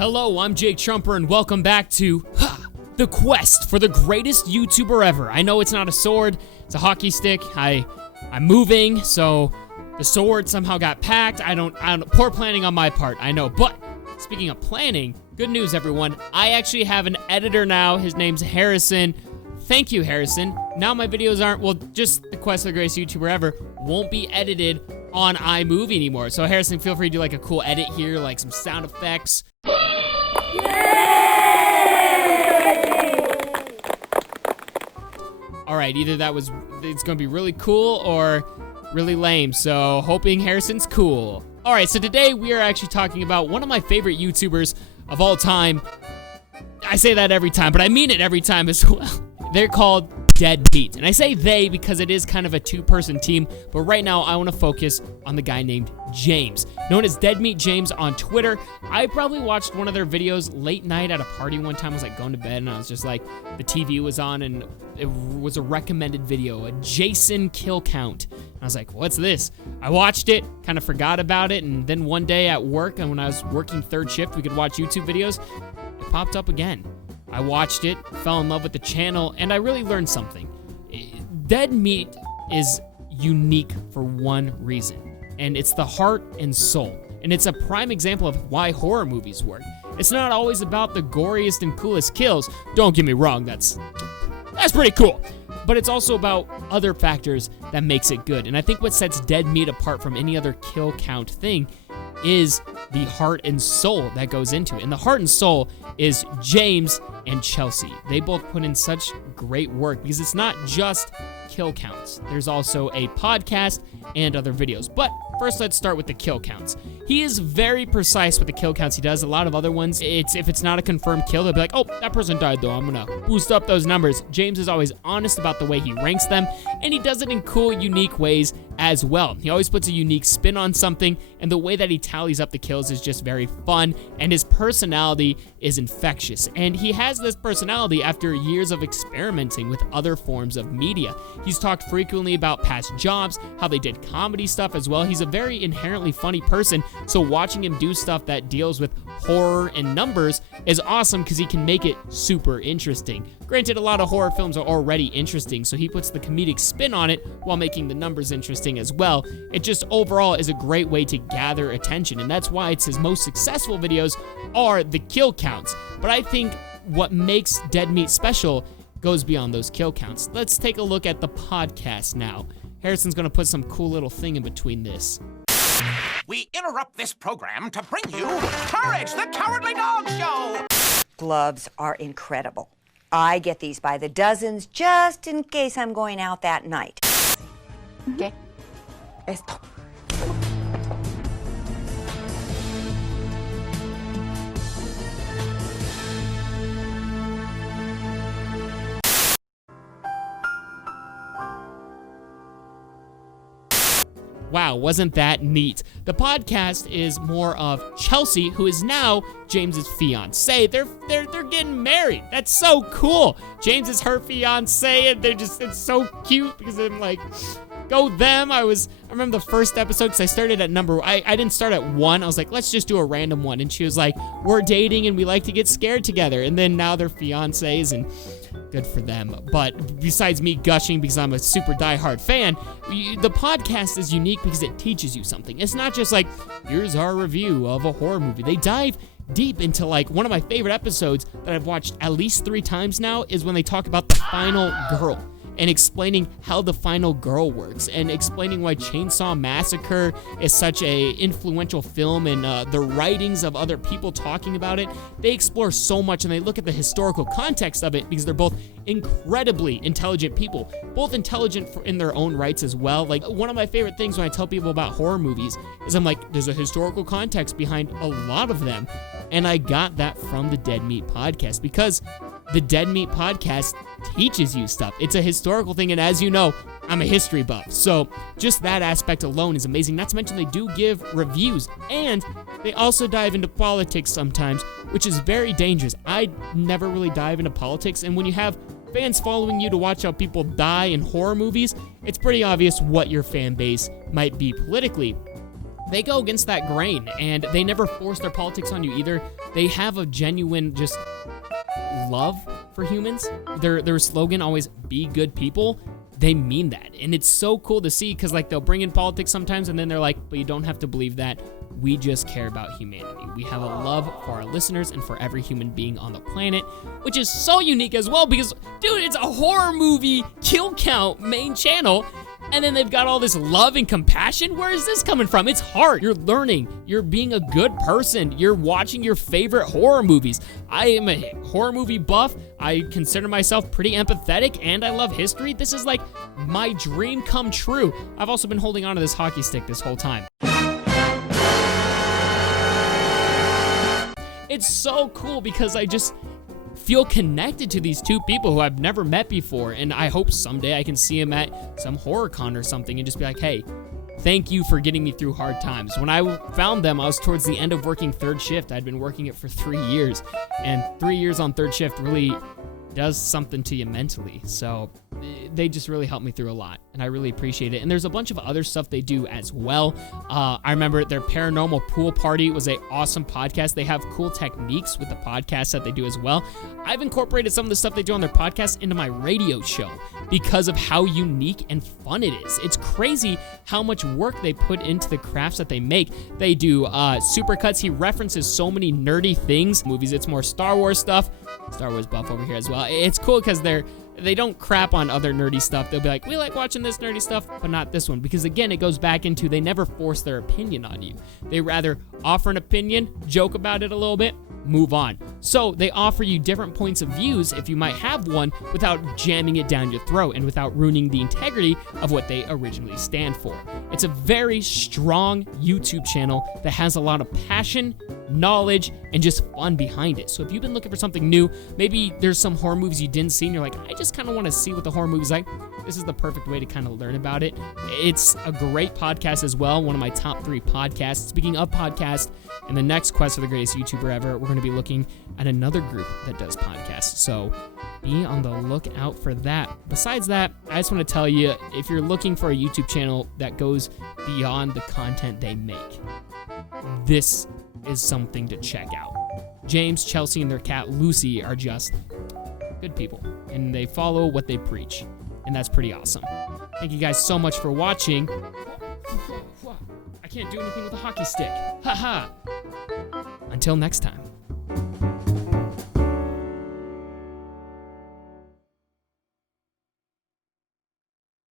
Hello, I'm Jake Trumper, and welcome back to the quest for the greatest YouTuber ever. I know it's not a sword, it's a hockey stick. I'm moving, so the sword somehow got packed. I don't, poor planning on my part, I know. But speaking of planning, good news, everyone. I actually have an editor now. His name's Harrison. Thank you, Harrison. Now my videos aren't, well, just the quest for the greatest YouTuber ever won't be edited on iMovie anymore. So Harrison, feel free to do like a cool edit here, like some sound effects. Alright, either it's gonna be really cool or really lame, so hoping Harrison's cool. Alright, so today we are actually talking about one of my favorite YouTubers of all time. I say that every time, but I mean it every time as well. They're called Deadmeat, and I say they because it is kind of a two-person team, but right now I want to focus on the guy named James, known as Deadmeat James on Twitter. I probably watched one of their videos late night at a party one time. I was like going to bed, and I was just like, the TV was on, and it was a recommended video, a Jason kill count. And I was like, what's this? I watched it, kind of forgot about it, and then one day at work, and when I was working third shift, we could watch YouTube videos, it popped up again. I watched it, fell in love with the channel, and I really learned something. Deadmeat is unique for one reason, and it's the heart and soul. And it's a prime example of why horror movies work. It's not always about the goriest and coolest kills. Don't get me wrong, that's pretty cool. But it's also about other factors that makes it good. And I think what sets Deadmeat apart from any other kill count thing is the heart and soul that goes into it. And the heart and soul is James and Chelsea. They both put in such great work because it's not just kill counts. There's also a podcast and other videos. But first, let's start with the kill counts. He is very precise with the kill counts he does. A lot of other ones, if it's not a confirmed kill, they'll be like, oh, that person died though, I'm gonna boost up those numbers. James is always honest about the way he ranks them, and he does it in cool, unique ways as well. He always puts a unique spin on something, and the way that he tallies up the kills is just very fun, and his personality is infectious. And he has this personality after years of experimenting with other forms of media. He's talked frequently about past jobs, how they did comedy stuff as well. He's a very inherently funny person, so watching him do stuff that deals with horror and numbers is awesome because he can make it super interesting. Granted, a lot of horror films are already interesting, so he puts the comedic spin on it while making the numbers interesting as well. It just overall is a great way to gather attention, and that's why it's his most successful videos are the kill counts. But I think what makes Deadmeat special goes beyond those kill counts. Let's take a look at the podcast now. Harrison's gonna put some cool little thing in between this. We interrupt this program to bring you Courage, the Cowardly Dog Show! Gloves are incredible. I get these by the dozens just in case I'm going out that night. ¿Qué? Esto. Wow, wasn't that neat? The podcast is more of Chelsea, who is now James's fiance. They're getting married. That's so cool. James is her fiance, and it's so cute because I'm like, go them. I remember the first episode because I started at I didn't start at 1. I was like, let's just do a random one. And she was like, we're dating and we like to get scared together. And then now they're fiancés, and good for them. But besides me gushing because I'm a super diehard fan, the podcast is unique because it teaches you something. It's not just like, here's our review of a horror movie. They dive deep into, like, one of my favorite episodes that I've watched at least 3 times now is when they talk about the final girl and explaining how the final girl works and explaining why Chainsaw Massacre is such a influential film and the writings of other people talking about it. They explore so much and they look at the historical context of it because they're both incredibly intelligent people, both intelligent in their own rights as well. Like, one of my favorite things when I tell people about horror movies is I'm like, there's a historical context behind a lot of them. And I got that from the Deadmeat podcast because the Deadmeat podcast teaches you stuff. It's a historical thing, and as you know, I'm a history buff, so just that aspect alone is amazing. Not to mention they do give reviews, and they also dive into politics sometimes, which is very dangerous. I never really dive into politics, and when you have fans following you to watch how people die in horror movies, it's pretty obvious what your fan base might be politically. they go against that grain, and they never force their politics on you either. They have a genuine just love for humans. Their slogan always, be good people. They mean that, and it's so cool to see, because like they'll bring in politics sometimes, and then they're like, but you don't have to believe that. We just care about humanity. We have a love for our listeners and for every human being on the planet, which is so unique as well, because dude, it's a horror movie kill count main channel, and then they've got all this love and compassion. Where is this coming from? It's hard. You're learning. You're being a good person. You're watching your favorite horror movies. I am a horror movie buff. I consider myself pretty empathetic, and I love history. This is like my dream come true. I've also been holding on to this hockey stick this whole time. It's so cool because I just feel connected to these two people who I've never met before, and I hope someday I can see them at some horror con or something and just be like, hey, thank you for getting me through hard times. When I found them, I was towards the end of working third shift. I'd been working it for 3 years, and 3 years on third shift really does something to you mentally. So they just really helped me through a lot, and I really appreciate it. And there's a bunch of other stuff they do as well. I remember their paranormal pool party was an awesome podcast. They have cool techniques with the podcast that they do as well. I've incorporated some of the stuff they do on their podcast into my radio show because of how unique and fun it is. It's crazy how much work they put into the crafts that they make. They do supercuts. He references so many nerdy things. Movies, it's more Star Wars stuff. Star Wars buff over here as well. It's cool because they don't crap on other nerdy stuff. They'll be like, we like watching this nerdy stuff, but not this one. Because again, it goes back into they never force their opinion on you. They rather offer an opinion, joke about it a little bit, move on. So they offer you different points of views if you might have one without jamming it down your throat and without ruining the integrity of what they originally stand for. It's a very strong YouTube channel that has a lot of passion, knowledge, and just fun behind it. So if you've been looking for something new, maybe there's some horror movies you didn't see and you're like, I just kind of want to see what the horror movie's like, this is the perfect way to kind of learn about it. It's a great podcast as well, one of my top 3 podcasts. Speaking of podcasts, in the next Quest for the Greatest YouTuber Ever, we're going to be looking at another group that does podcasts. So be on the lookout for that. Besides that, I just want to tell you, if you're looking for a YouTube channel that goes beyond the content they make, this is something to check out. James, Chelsea, and their cat Lucy are just good people, and they follow what they preach, and that's pretty awesome. Thank you guys so much for watching. I can't do anything with a hockey stick. Haha. Until next time.